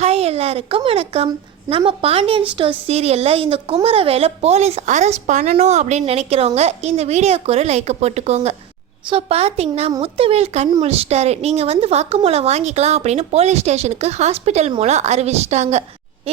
Hi எல்லாருக்கும் வணக்கம். நம்ம பாண்டியன் ஸ்டோர்ஸ் சீரியலில் இந்த குமரவேலை போலீஸ் அரெஸ்ட் பண்ணணும் அப்படின்னு நினைக்கிறவங்க இந்த வீடியோக்கு ஒரு லைக்கை போட்டுக்கோங்க. ஸோ பார்த்தீங்கன்னா முத்துவேல் கண் முழிச்சிட்டாரு. நீங்கள் வாக்குமூலம் வாங்கிக்கலாம் அப்படின்னு போலீஸ் ஸ்டேஷனுக்கு ஹாஸ்பிட்டல் மூலம் அறிவிச்சிட்டாங்க.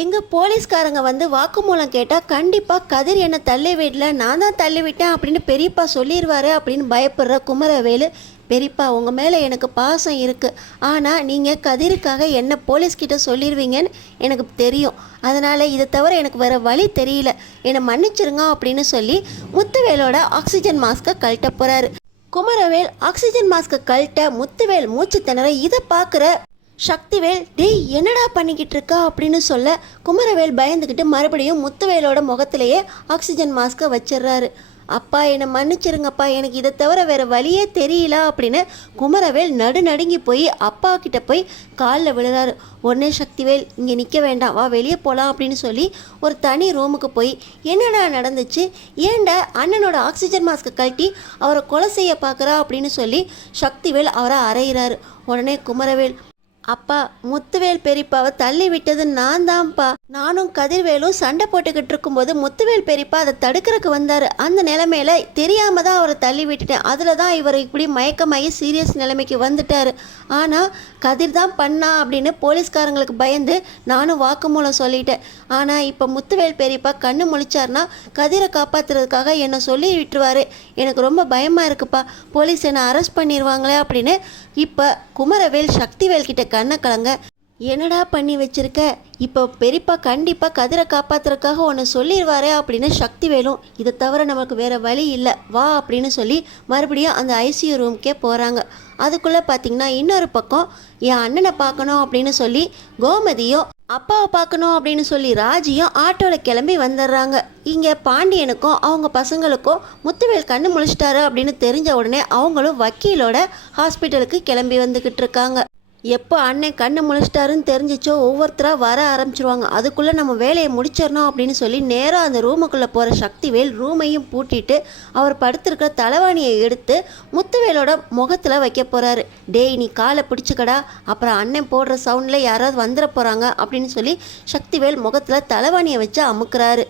எங்கள் போலீஸ்காரங்க வாக்குமூலம் கேட்டால் கண்டிப்பாக கதிர் என்னை தள்ளி விடல, நான் தான் தள்ளி விட்டேன் அப்படின்னு பெரியப்பா சொல்லிடுவாரு அப்படின்னு பயப்படுற குமரவேலு, பெரியப்பா உங்கள் மேலே எனக்கு பாசம் இருக்குது, ஆனால் நீங்கள் கதிருக்காக என்ன போலீஸ்கிட்ட சொல்லிடுவீங்கன்னு எனக்கு தெரியும், அதனால் இதை தவிர எனக்கு வேறு வழி தெரியல, என்னை மன்னிச்சிருங்க அப்படின்னு சொல்லி முத்துவேலோட ஆக்சிஜன் மாஸ்க்கை கழட்ட போகிறாரு. குமரவேல் ஆக்சிஜன் மாஸ்க்கை கழட்ட முத்துவேல் மூச்சு திணற இதை பார்க்குற சக்திவேல், டேய் என்னடா பண்ணிக்கிட்டு இருக்கா அப்படின்னு சொல்ல குமரவேல் பயந்துக்கிட்டு மறுபடியும் முத்துவேலோட முகத்திலேயே ஆக்சிஜன் மாஸ்க்கை வச்சிடுறாரு. அப்பா என்னை மன்னிச்சிருங்கப்பா, எனக்கு இதை தவிர வேறு வழியே தெரியல அப்படின்னு குமரவேல் நடுநடுங்கி போய் அப்பா கிட்ட போய் காலில் விழுறாரு. உடனே சக்திவேல், இங்கே நிற்க வேண்டாம், வா வெளியே போகலாம் அப்படின்னு சொல்லி ஒரு தனி ரூமுக்கு போய் என்னடா நடந்துச்சு, ஏண்டா அண்ணனோட ஆக்சிஜன் மாஸ்க்கை கழட்டி அவரை கொலை செய்ய பார்க்குறா அப்படின்னு சொல்லி சக்திவேல் அவரை அறையிறாரு. உடனே குமரவேல், அப்பா முத்துவேல் பெரியப்பாவை தள்ளி விட்டது நான் தான்ப்பா, நானும் கதிர்வேலும் சண்டை போட்டுக்கிட்டு இருக்கும்போது முத்துவேல் பெரியப்பா அதை தடுக்கிறதுக்கு வந்தார், அந்த நிலைமையில தெரியாம தான் அவரை தள்ளி விட்டுட்டேன், அதில் தான் இவர் இப்படி மயக்கமாகி சீரியஸ் நிலைமைக்கு வந்துட்டார், ஆனால் கதிர் தான் பண்ணா அப்படின்னு போலீஸ்காரங்களுக்கு பயந்து நானும் வாக்குமூலம் சொல்லிட்டேன், ஆனால் இப்போ முத்துவேல் பெரியப்பா கண்ணு முழிச்சார்னா கதிரை காப்பாற்றுறதுக்காக என்னை சொல்லி விட்டுருவாரு, எனக்கு ரொம்ப பயமாக இருக்குப்பா, போலீஸ் என்னை அரெஸ்ட் பண்ணிடுவாங்களே அப்படின்னு இப்போ குமரவேல் சக்திவேல் கிட்ட கண்ணை கலங்க, என்னடா பண்ணி வச்சிருக்க, இப்போ பெரியப்பா கண்டிப்பாக கதிரை காப்பாற்றுறதுக்காக ஒன்று சொல்லிடுவாரே அப்படின்னு சக்திவேலும், இதை தவிர நமக்கு வேறு வழி இல்லை வா அப்படின்னு சொல்லி மறுபடியும் அந்த ஐசியூ ரூம்க்கே போகிறாங்க. அதுக்குள்ளே பார்த்தீங்கன்னா இன்னொரு பக்கம் என் அண்ணனை பார்க்கணும் அப்படின்னு சொல்லி கோமதியும் அப்பாவை பார்க்கணும் அப்படின்னு சொல்லி ராஜியும் ஆட்டோவில் கிளம்பி வந்துடுறாங்க. இங்கே பாண்டியனுக்கும் அவங்க பசங்களுக்கும் முத்துவேல் கண்ணு முழிச்சிட்டாரு அப்படின்னு தெரிஞ்ச உடனே அவங்களும் வக்கீலோட ஹாஸ்பிட்டலுக்கு கிளம்பி வந்துக்கிட்டு இருக்காங்க. எப்போ அண்ணன் கண்ணு முழிச்சிட்டாருன்னு தெரிஞ்சிச்சோ ஒவ்வொருத்தராக வர ஆரம்பிச்சிருவாங்க. அதுக்குள்ளே நம்ம வேலையை முடிச்சிடணும் அப்படின்னு சொல்லி நேராக அந்த ரூமுக்குள்ளே போகிற சக்திவேல் ரூமையும் பூட்டிட்டு அவர் படுத்திருக்கிற தலைவாணியை எடுத்து முத்துவேலோட முகத்தில் வைக்க போகிறாரு. டேய் நீ காலை பிடிச்சிக்கடா, அப்புறம் அண்ணன் போடுற சவுண்டில் யாராவது வந்துட போகிறாங்க அப்படின்னு சொல்லி சக்திவேல் முகத்தில் தலைவாணியை வச்சு அமுக்குறாரு.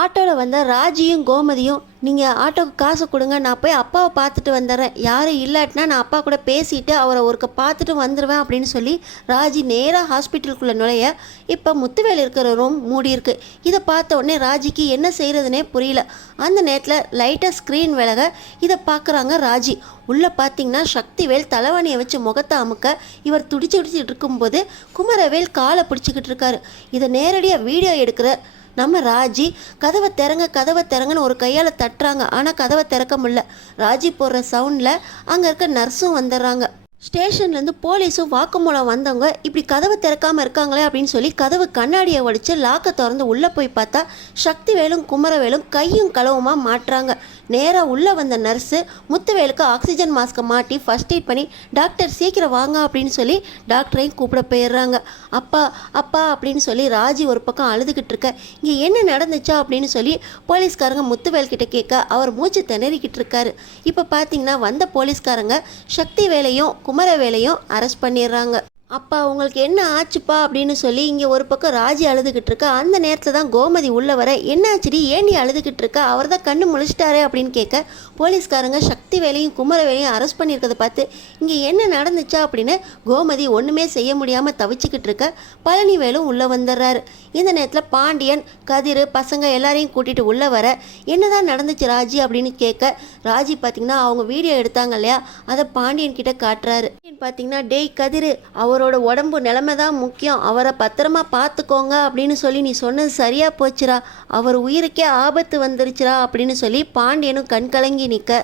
ஆட்டோவில் வந்த ராஜியும் கோமதியும், நீங்கள் ஆட்டோவுக்கு காசு கொடுங்க, நான் போய் அப்பாவை பார்த்துட்டு வந்துடுறேன், யாரும் இல்லாட்டினா நான் அப்பா கூட பேசிட்டு அவரை ஒருக்க பார்த்துட்டு வந்துடுவேன் அப்படின்னு சொல்லி ராஜி நேராக ஹாஸ்பிட்டலுக்குள்ளே நுழைய இப்போ முத்துவேல் இருக்கிற ரூம் மூடி இருக்கு. இதை பார்த்த உடனே ராஜிக்கு என்ன செய்கிறதுனே புரியல. அந்த நேரத்தில் லைட்டாக ஸ்க்ரீன் விலக இதை பார்க்குறாங்க ராஜி. உள்ளே பார்த்தீங்கன்னா சக்திவேல் தலைவாணியை வச்சு முகத்தை அமுக்க இவர் துடிச்சுட்டு இருக்கும்போது குமரவேல் காலை பிடிச்சிக்கிட்டு இருக்காரு. இதை நேரடியாக வீடியோ எடுக்கிற நம்ம ராஜி கதவை திறங்கன்னு ஒரு கையால் தட்டுறாங்க, ஆனால் கதவை திறக்க முடியல. ராஜி போடுற சவுண்டில் அங்கே இருக்க நர்ஸும் வந்துடுறாங்க. ஸ்டேஷன்லேருந்து போலீஸும் வாக்குமூலம் வந்தவங்க இப்படி கதவை திறக்காமல் இருக்காங்களே அப்படின்னு சொல்லி கதவு கண்ணாடியை உடைச்சு லாக்கை திறந்து உள்ளே போய் பார்த்தா சக்திவேலும் குமரவேலும் கையும் களவுமா மாட்டுறாங்க. நேராக உள்ளே வந்த நர்ஸு முத்துவேலுக்கு ஆக்சிஜன் மாஸ்க்கை மாட்டி ஃபர்ஸ்ட் எய்ட் பண்ணி டாக்டர் சீக்கிரம் வாங்க அப்படின்னு சொல்லி டாக்டரையும் கூப்பிட போயிடுறாங்க. அப்பா அப்பா அப்படின்னு சொல்லி ராஜி ஒரு பக்கம் அழுதுகிட்டு இருக்க, இங்கே என்ன நடந்துச்சா அப்படின்னு சொல்லி போலீஸ்காரங்க முத்துவேல் கிட்ட கேட்க அவர் மூச்சு திணறிக்கிட்டு இருக்காரு. இப்போ பார்த்தீங்கன்னா வந்த போலீஸ்காரங்க சக்திவேலையும் குமரவேலையும் அரெஸ்ட் பண்ணிடுறாங்க. அப்பா உங்களுக்கு என்ன ஆச்சுப்பா அப்படின்னு சொல்லி இங்கே ஒரு பக்கம் ராஜி அழுதுகிட்டு இருக்கா. அந்த நேரத்தில் தான் கோமதி உள்ள வர, என்னாச்சுடி ஏன் நீ அழுதுகிட்டு இருக்கா, அவர் தான் கண்ணு முழிச்சிட்டாரே அப்படின்னு கேட்க போலீஸ்காரங்க சக்திவேலையும் குமரவேலையும் அரெஸ்ட் பண்ணியிருக்கிறத பார்த்து இங்கே என்ன நடந்துச்சா அப்படின்னு கோமதி ஒன்றுமே செய்ய முடியாமல் தவிச்சிக்கிட்டு இருக்க பழனிவேலும் உள்ளே வந்துடுறாரு. இந்த நேரத்தில் பாண்டியன் கதிர் பசங்க எல்லாரையும் கூட்டிகிட்டு உள்ளே வர, என்னதான் நடந்துச்சு ராஜி அப்படின்னு கேட்க ராஜி பார்த்தீங்கன்னா அவங்க வீடியோ எடுத்தாங்க இல்லையா, அதை பாண்டியன் கிட்ட காட்டுறாரு. பார்த்தீங்கன்னா டேய் கதிர், அவரோட உடம்பு நிலைமை தான் முக்கியம், அவரை பத்திரமா பார்த்துக்கோங்க அப்படின்னு சொல்லி நீ சொன்னது சரியாக போச்சுரா, அவர் உயிருக்கே ஆபத்து வந்துருச்சுரா அப்படின்னு சொல்லி பாண்டியனும் கண்கலங்கி நிற்க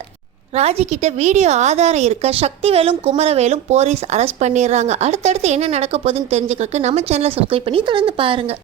ராஜிக்கிட்ட வீடியோ ஆதாரம் இருக்க சக்திவேலும் குமரவேலும் போலீஸ் அரெஸ்ட் பண்ணிடுறாங்க. அடுத்தடுத்து என்ன நடக்க போகுதுன்னு தெரிஞ்சுக்கிறதுக்கு நம்ம சேனலை சப்ஸ்கிரைப் பண்ணி தொடர்ந்து பாருங்கள்.